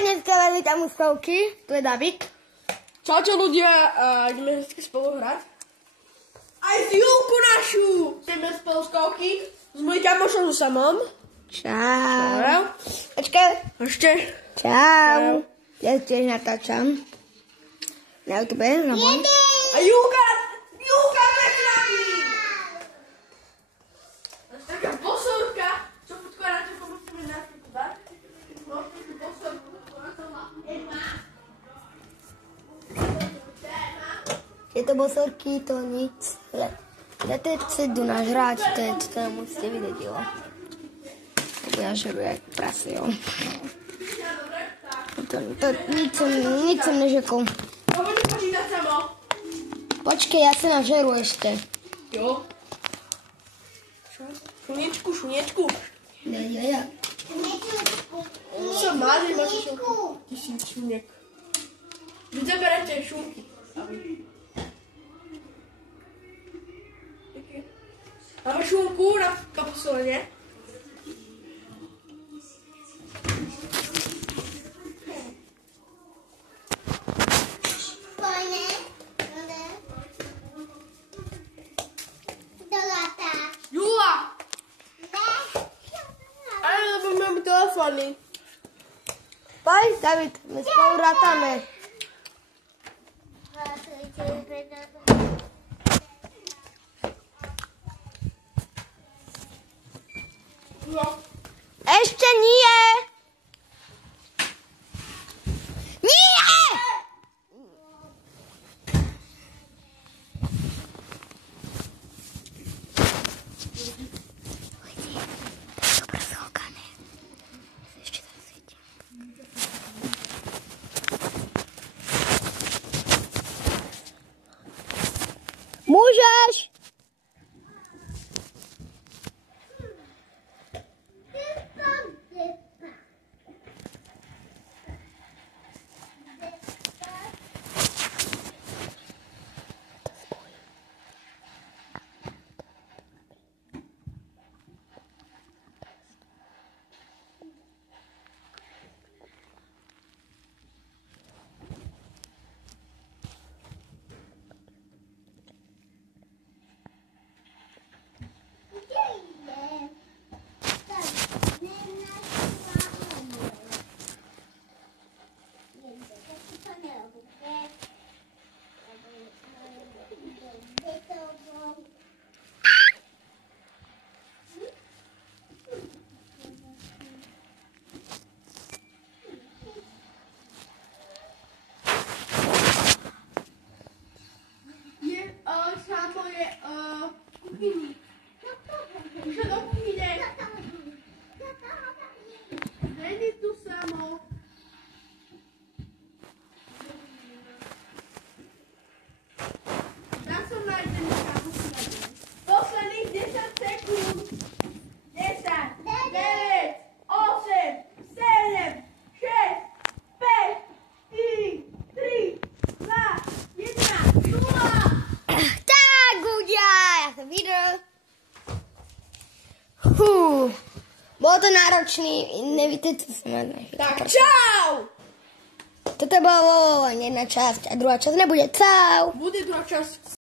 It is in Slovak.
dneska vítam u Stovky, tu je David. Čaute ľudia, ideme dneska spolu hrať. Aj z Julku našu! Ideme spolu Stovky s mojím kamošom Samom. Čau. Počkaj. Ešte. Čau. Ja tiež natáčam. Na YouTube, na môj. A Julka je s nami! Taká posúrka, čo podkladáte, pomôžeme na tú dať. Môžete posúrku, ktorá to má. Tieto bosorky, to nic. Ja teď jdu nažrát, to musíte vidět, jo. To já žeru jak prasy, jo. To nic jsem neřekl. Poďme počítať samo. Počkej, já se nažeru ještě. Jo. Šuniečku. Ja. Som mladý, máte šunku. 1000 šuniek. Vy zaberete šunky. Máme šunku na posledne. Jula! Ale lebo máme telefóny. Poď, David, my spolu rátame. No. Ešte nie! Nie! Môžeš! Sámo je kuchyni. Už do kuchyne. Není tu Sámo. Ja som nájdený kamošina. Posledných 10 sekúnd. 10, 9, 8, 7, 6, 5, 4, 3, 2, 1, 0. Tak, ľudia, ja som videl. Bolo to náročný, nevíte, co som mal. Tak čau! Toto bolo jedna časť a druhá časť nebude. Čau! Bude druhá časť